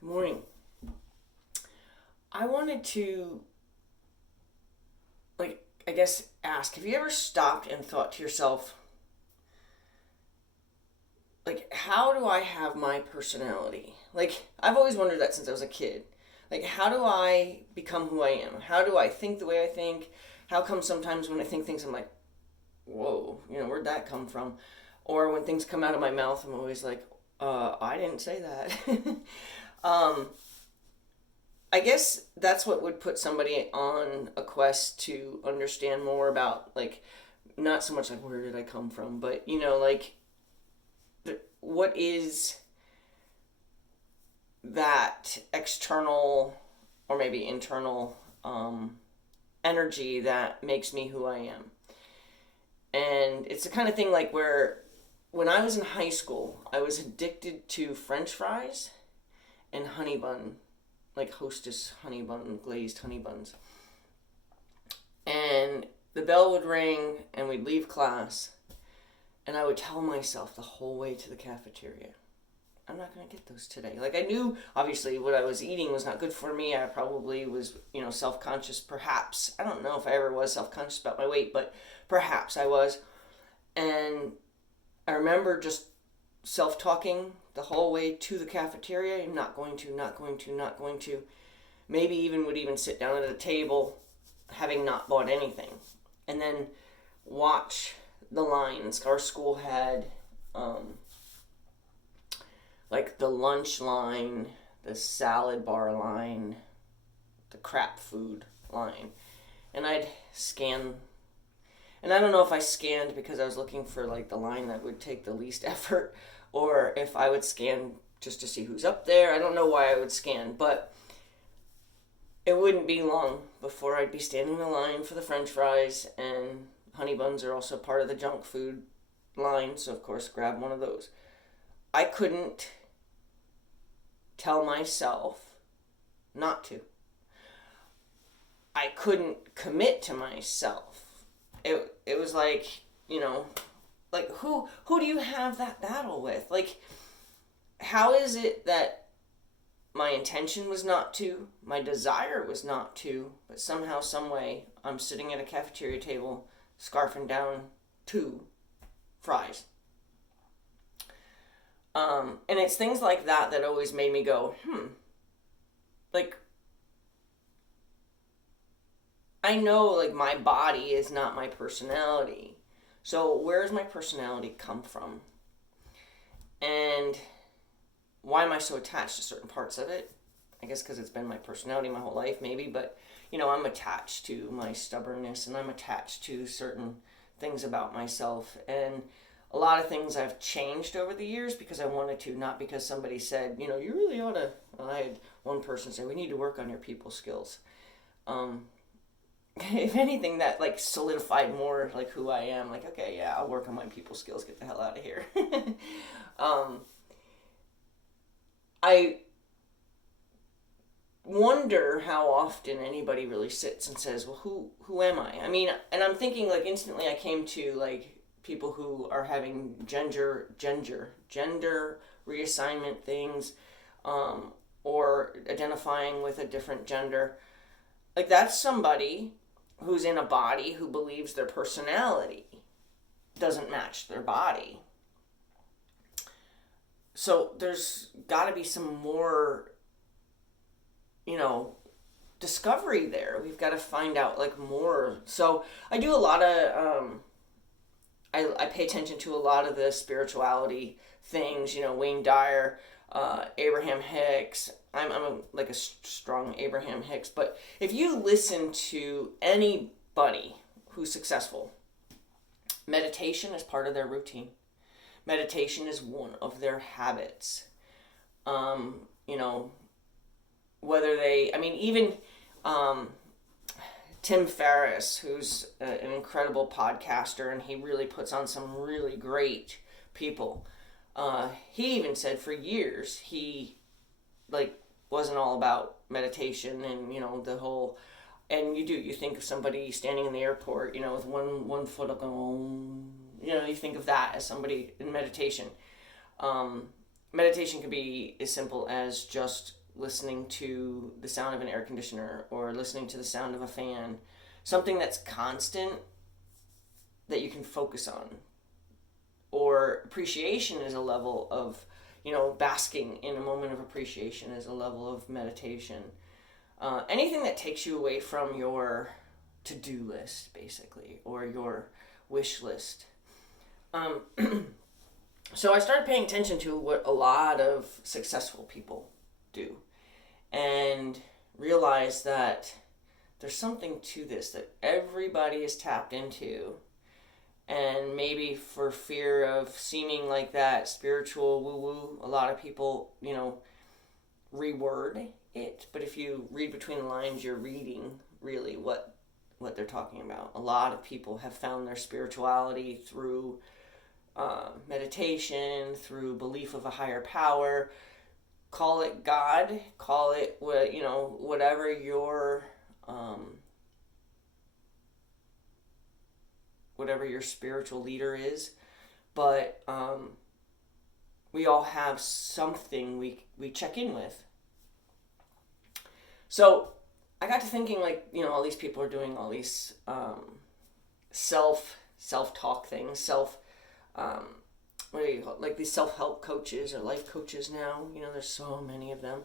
Good morning. I wanted to, I guess, ask, have you ever stopped and thought to yourself, how do I have my personality? I've always wondered that since I was a kid. How do I become who I am? How do I think the way I think? How come sometimes when I think things, I'm like, whoa, where'd that come from? Or when things come out of my mouth, I'm always like, I didn't say that. um, I guess that's what would put somebody on a quest to understand more about, not so much like where did I come from, but what is that external or maybe internal energy that makes me who I am. And it's the kind of thing where when I was in high school, I was addicted to French fries and honey bun, like Hostess honey bun, glazed honey buns. And the bell would ring and we'd leave class, and I would tell myself the whole way to the cafeteria, I'm not going to get those today. I knew, obviously, what I was eating was not good for me. I probably was, self-conscious, perhaps. I don't know if I ever was self-conscious about my weight, but perhaps I was. And I remember just self-talking the whole way to the cafeteria. I'm not going to, not going to, not going to. Maybe even would even sit down at a table having not bought anything. And then watch the lines. Our school had the lunch line, the salad bar line, the crap food line. And I'd scan. And I don't know if I scanned because I was looking for the line that would take the least effort, or if I would scan just to see who's up there. I don't know why I would scan, but it wouldn't be long before I'd be standing in the line for the French fries, and honey buns are also part of the junk food line, so of course grab one of those. I couldn't tell myself not to. I couldn't commit to myself. It was who do you have that battle with? How is it that my intention was not to, my desire was not to, but somehow, some way, I'm sitting at a cafeteria table, scarfing down 2 fries. And it's things like that that always made me go, I know, my body is not my personality. So where does my personality come from? And why am I so attached to certain parts of it? I guess because it's been my personality my whole life, maybe. But, I'm attached to my stubbornness, and I'm attached to certain things about myself. And a lot of things I've changed over the years because I wanted to, not because somebody said, you really ought to. Well, I had one person say, we need to work on your people skills. If anything, that solidified more who I am. Okay, yeah, I'll work on my people skills. Get the hell out of here. I wonder how often anybody really sits and says, well, who am I? I mean, and I'm thinking instantly I came to people who are having gender reassignment things, or identifying with a different gender. That's somebody who's in a body who believes their personality doesn't match their body. So there's got to be some more, discovery there. We've got to find out more. So I do a lot of, I pay attention to a lot of the spirituality things, Wayne Dyer, Abraham Hicks. I'm a strong Abraham Hicks. But if you listen to anybody who's successful, meditation is part of their routine. Meditation is one of their habits. Whether they, even Tim Ferriss, who's an incredible podcaster, and he really puts on some really great people. He even said for years he wasn't all about meditation and the whole. And you think of somebody standing in the airport, with one foot up and you think of that as somebody in meditation. Meditation could be as simple as just listening to the sound of an air conditioner or listening to the sound of a fan. Something that's constant that you can focus on. Or appreciation is a level of, basking in a moment of appreciation is a level of meditation. Anything that takes you away from your to-do list, basically, or your wish list. So I started paying attention to what a lot of successful people do and realized that there's something to this that everybody is tapped into. And maybe for fear of seeming like that spiritual woo-woo, a lot of people, reword it. But if you read between the lines, you're reading really what they're talking about. A lot of people have found their spirituality through meditation, through belief of a higher power. Call it God, call it whatever your whatever your spiritual leader is, but we all have something we check in with. So I got to thinking, all these people are doing all these self-talk things, what do you call it? Like these self-help coaches or life coaches now. There's so many of them.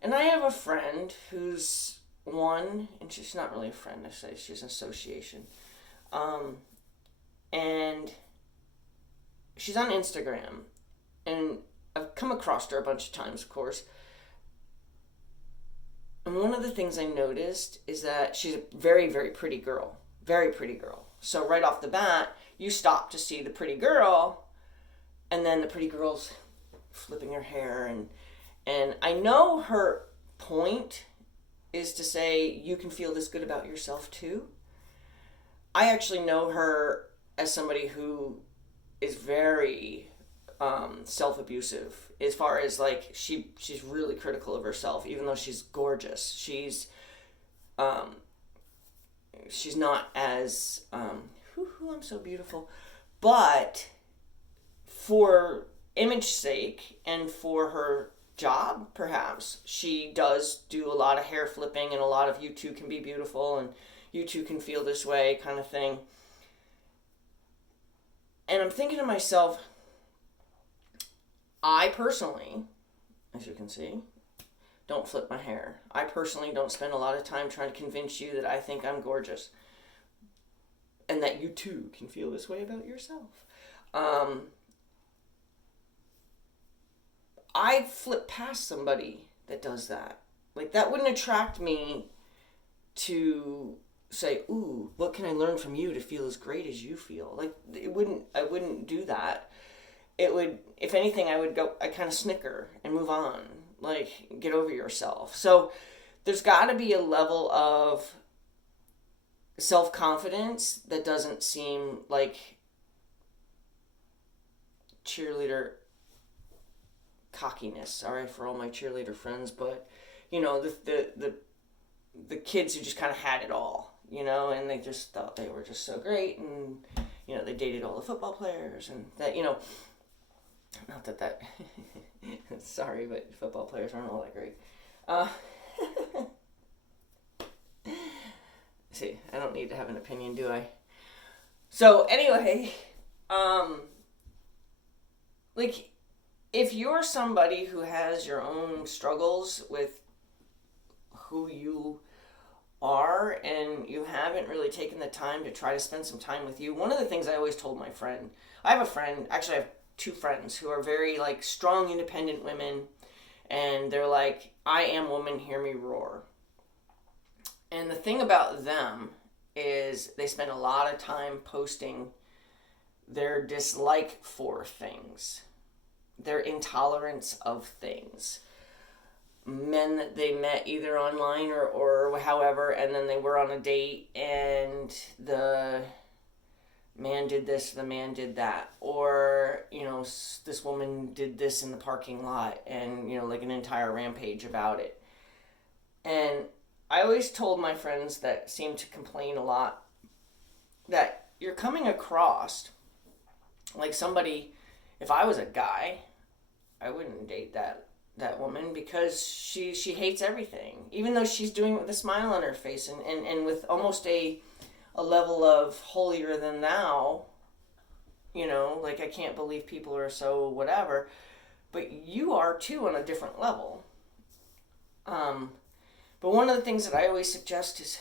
And I have a friend who's one, and she's not really a friend, I say, she's an association. And she's on Instagram, and I've come across her a bunch of times, of course. And one of the things I noticed is that she's a very, very pretty girl. Very pretty girl. So right off the bat, you stop to see the pretty girl, and then the pretty girl's flipping her hair. And I know her point is to say, you can feel this good about yourself too. I actually know her as somebody who is very self-abusive, as far as she's really critical of herself, even though she's gorgeous. She's not as I'm so beautiful, but for image sake and for her job, perhaps she does do a lot of hair flipping, and a lot of you too can be beautiful and you too can feel this way kind of thing. And I'm thinking to myself, I personally, as you can see, don't flip my hair. I personally don't spend a lot of time trying to convince you that I think I'm gorgeous and that you too can feel this way about yourself. I'd flip past somebody that does that. That wouldn't attract me to say, ooh, what can I learn from you to feel as great as you feel? I wouldn't do that. It would, if anything, I kind of snicker and move on. Get over yourself. So there's got to be a level of self-confidence that doesn't seem like cheerleader cockiness. Sorry for all my cheerleader friends, but the kids who just kind of had it all, and they just thought they were just so great, and they dated all the football players, and that not that sorry, but football players aren't all that great. See, I don't need to have an opinion, do I? So anyway, if you're somebody who has your own struggles with who you are and you haven't really taken the time to try to spend some time with you, one of the things I always told my friend, I have two friends who are very strong, independent women, and they're like, I am woman, hear me roar. And the thing about them is they spend a lot of time posting their dislike for things, their intolerance of things. Men that they met either online or however, and then they were on a date and the man did this, the man did that, or this woman did this in the parking lot, and an entire rampage about it. And I always told my friends that seem to complain a lot that you're coming across like somebody. If I was a guy, I wouldn't date that that woman because she hates everything, even though she's doing it with a smile on her face and with almost a level of holier than thou, like I can't believe people are so whatever, but you are too on a different level. But one of the things that I always suggest is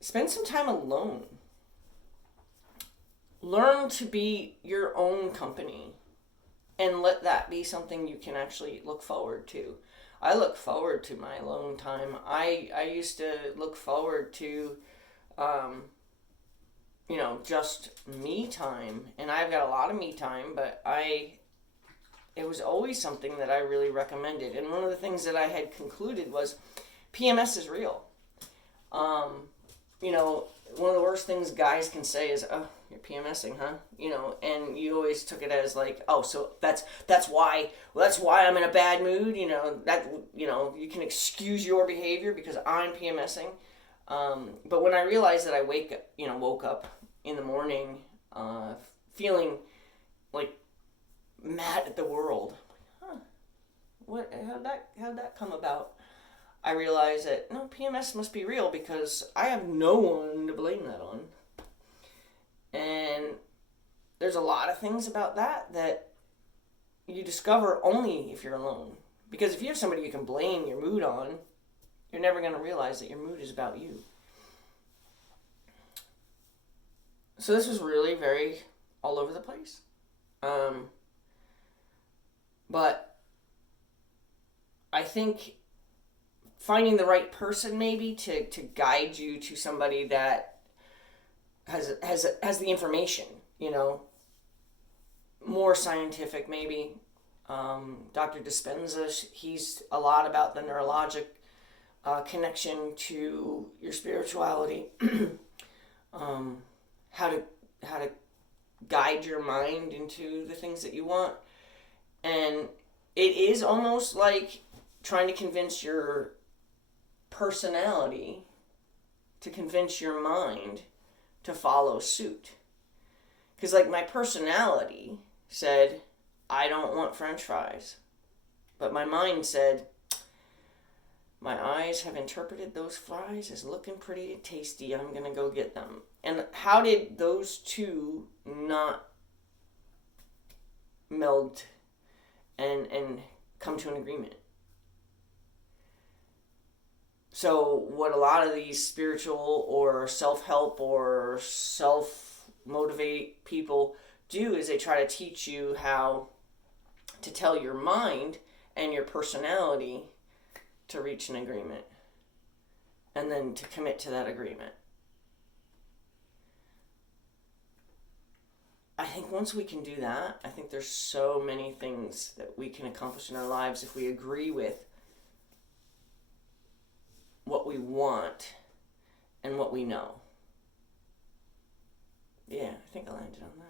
spend some time alone. Learn to be your own company and let that be something you can actually look forward to. I look forward to my alone time. I used to look forward to, just me time. And I've got a lot of me time, but it was always something that I really recommended. And one of the things that I had concluded was PMS is real. One of the worst things guys can say is, "Oh, you're PMSing, huh?" And you always took it as like, "Oh, so that's why I'm in a bad mood." You can excuse your behavior because I'm PMSing. But when I realized that I woke up in the morning, feeling like mad at the world, how'd that come about? I realized that, no, PMS must be real because I have no one to blame that on. And there's a lot of things about that you discover only if you're alone. Because if you have somebody you can blame your mood on, you're never going to realize that your mood is about you. So this was really very all over the place. But I think finding the right person maybe to guide you to somebody that has the information, more scientific maybe. Dr. Dispenza, he's a lot about the neurologic connection to your spirituality, how to guide your mind into the things that you want. And it is almost like trying to convince your personality to convince your mind to follow suit. Because like my personality said, I don't want French fries. But my mind said, my eyes have interpreted those fries as looking pretty tasty. I'm going to go get them. And how did those two not meld and come to an agreement? So what a lot of these spiritual or self-help or self-motivate people do is they try to teach you how to tell your mind and your personality to reach an agreement and then to commit to that agreement. I think once we can do that, I think there's so many things that we can accomplish in our lives if we agree with what we want and what we know. Yeah, I think I landed on that.